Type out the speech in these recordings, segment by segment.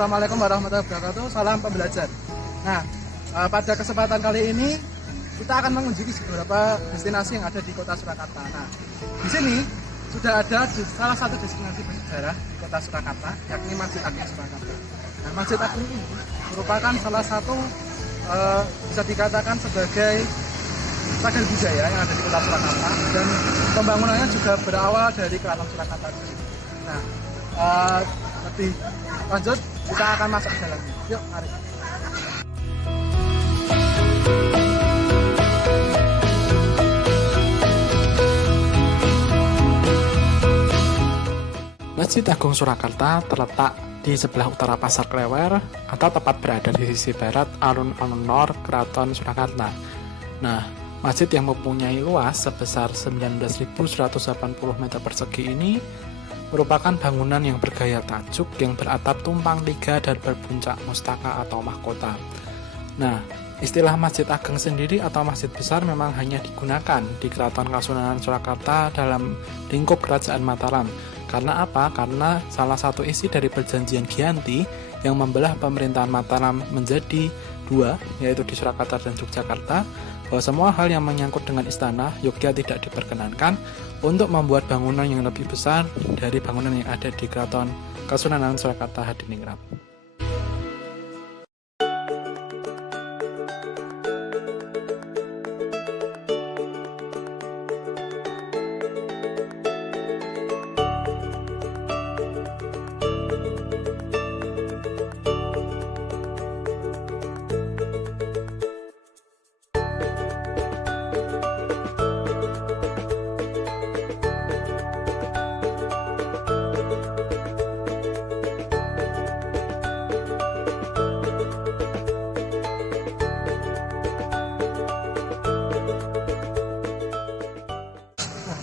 Assalamualaikum warahmatullahi wabarakatuh. Salam pembelajar. Nah, pada kesempatan kali ini kita akan mengunjungi beberapa destinasi yang ada di Kota Surakarta. Nah, di sini sudah ada salah satu destinasi bersejarah di Kota Surakarta, yakni Masjid Agung Surakarta. Nah, Masjid Agung ini merupakan salah satu bisa dikatakan sebagai cagar budaya yang ada di Kota Surakarta, dan pembangunannya juga berawal dari Keraton Surakarta. Nah, lebih lanjut kita akan masuk ke dalam. Yuk, mari. Masjid Agung Surakarta terletak di sebelah utara Pasar Klewer atau tepat berada di sisi barat alun-alun Nor Keraton Surakarta. Nah, masjid yang mempunyai luas sebesar 19.180 meter persegi ini merupakan bangunan yang bergaya tajuk yang beratap tumpang tiga dan berpuncak mustaka atau mahkota. Nah, istilah Masjid Ageng sendiri atau Masjid Besar memang hanya digunakan di Keraton Kasunanan Surakarta dalam lingkup Kerajaan Mataram. Karena apa? Karena salah satu isi dari perjanjian Giyanti yang membelah pemerintahan Mataram menjadi dua, yaitu di Surakarta dan Yogyakarta, bahwa semua hal yang menyangkut dengan istana, Yogyakarta tidak diperkenankan untuk membuat bangunan yang lebih besar dari bangunan yang ada di Keraton Kasunanan Surakarta Hadiningrat.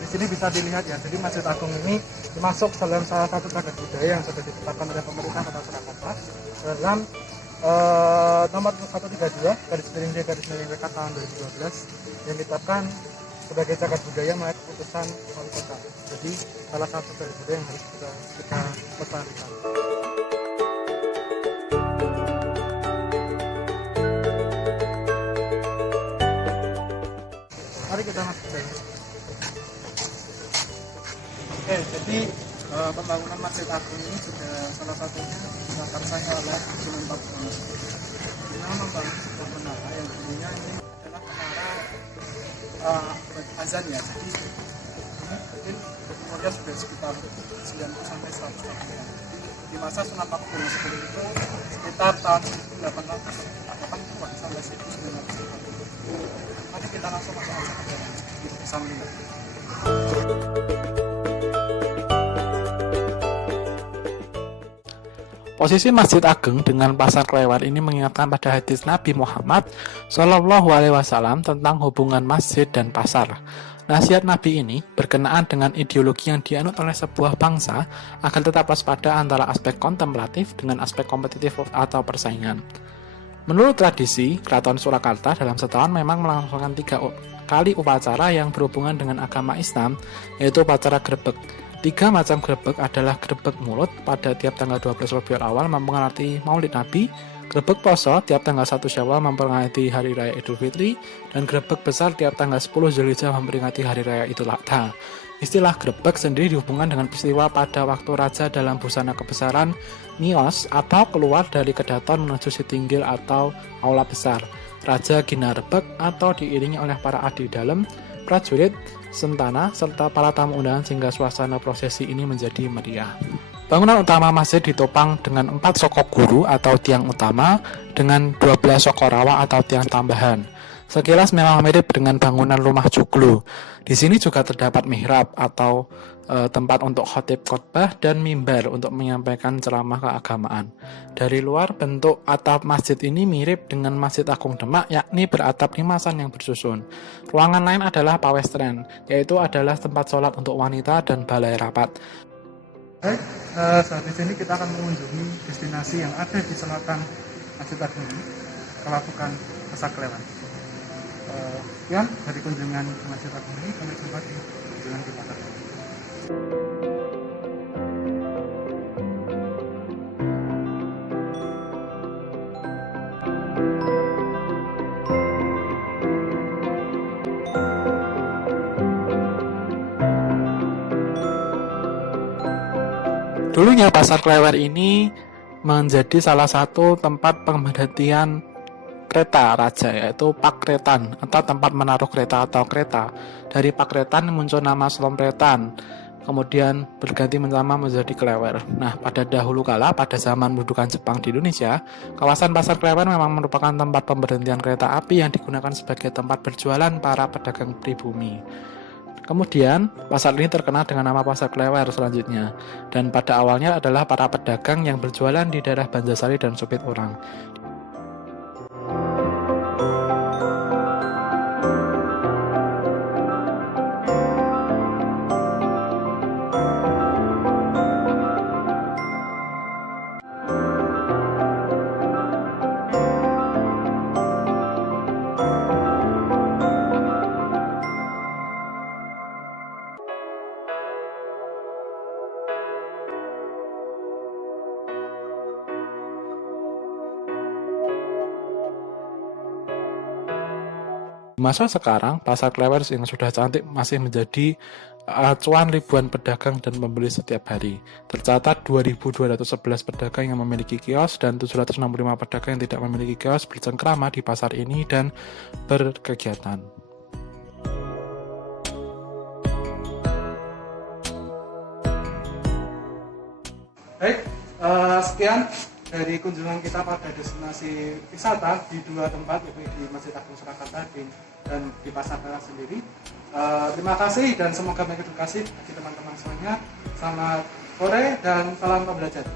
Di sini bisa dilihat ya, jadi Masjid Agung ini termasuk dalam salah satu cagar budaya yang sudah ditetapkan oleh pemerintah Kota Surakarta dalam nomor 132 /D/WK tahun 2012 yang ditetapkan sebagai cagar budaya melalui keputusan wali kota. Jadi salah satu cagar budaya yang harus kita lestarikan. Mari kita masuk ke dalam. Oke, jadi pembangunan Masjid Agung ini juga salah satunya dilaksanakan oleh Sunan Pakubuwono. Kita membangun sebuah menara yang dulunya ini adalah menara azan ya. Jadi mungkin umurnya sudah sekitar 90 sampai 100 tahun. Di masa Sunan Pakubuwono sebelum itu sekitar tahun 1880-an sampai 1940. Mari kita langsung masuk ke dalam. Bisa melihat. Posisi Masjid Ageng dengan Pasar Klewer ini mengingatkan pada hadis Nabi Muhammad SAW tentang hubungan masjid dan pasar. Nasihat Nabi ini berkenaan dengan ideologi yang dianut oleh sebuah bangsa agar tetap waspada antara aspek kontemplatif dengan aspek kompetitif atau persaingan. Menurut tradisi, Keraton Surakarta dalam setahun memang melangsungkan 3 kali upacara yang berhubungan dengan agama Islam, yaitu upacara grebek. 3 macam grebek adalah grebek mulut pada tiap tanggal 12 Rabiul Awal memperingati Maulid Nabi, grebek poso tiap tanggal 1 Syawal memperingati Hari Raya Idul Fitri, dan grebek besar tiap tanggal 10 Zulhijjah memperingati Hari Raya Idul Adha. Istilah grebek sendiri dihubungkan dengan peristiwa pada waktu raja dalam busana kebesaran Nios atau keluar dari kedaton menuju Sitinggil atau aula besar. Raja ginarebek atau diiringi oleh para abdi dalam, prajurit, sentana, serta para tamu undangan sehingga suasana prosesi ini menjadi meriah. Bangunan utama masjid ditopang dengan 4 sokok guru atau tiang utama dengan 12 sokok rawa atau tiang tambahan. Sekilas memang mirip dengan bangunan rumah joglo. Di sini juga terdapat mihrab atau tempat untuk khotib khotbah dan mimbar untuk menyampaikan ceramah keagamaan. Dari luar, bentuk atap masjid ini mirip dengan Masjid Agung Demak, yakni beratap limasan yang bersusun. Ruangan lain adalah pawestren, yaitu adalah tempat sholat untuk wanita dan balai rapat. Baik, saat di sini kita akan mengunjungi destinasi yang ada di selatan Masjid Agung ini, Pelabuhan Pasar Klewer. Sekian dari kunjungan Masjid Agung ini, sampai jumpa di kunjungan kita lagi. Dulunya Pasar Klewer ini menjadi salah satu tempat pemberhentian kereta raja, yaitu Pakretan atau tempat menaruh kereta atau kereta. Dari Pakretan muncul nama Slompretan, kemudian berganti nama menjadi Klewer. Nah, pada dahulu kala, pada zaman pendudukan Jepang di Indonesia, kawasan Pasar Klewer memang merupakan tempat pemberhentian kereta api yang digunakan sebagai tempat berjualan para pedagang pribumi. Kemudian, pasar ini terkenal dengan nama Pasar Klewer selanjutnya, dan pada awalnya adalah para pedagang yang berjualan di daerah Banjarsari dan Supit Urang. Di masa sekarang, Pasar Klewer yang sudah cantik masih menjadi acuan ribuan pedagang dan pembeli setiap hari. Tercatat 2.211 pedagang yang memiliki kios dan 765 pedagang yang tidak memiliki kios bercengkrama di pasar ini dan berkegiatan. Baik, sekian dari kunjungan kita pada destinasi wisata di dua tempat, yaitu di Masjid Agung Surakarta dan di Pasar Klewer sendiri. Terima kasih dan semoga mengedukasi bagi teman-teman semuanya. Selamat sore dan salam pembelajaran.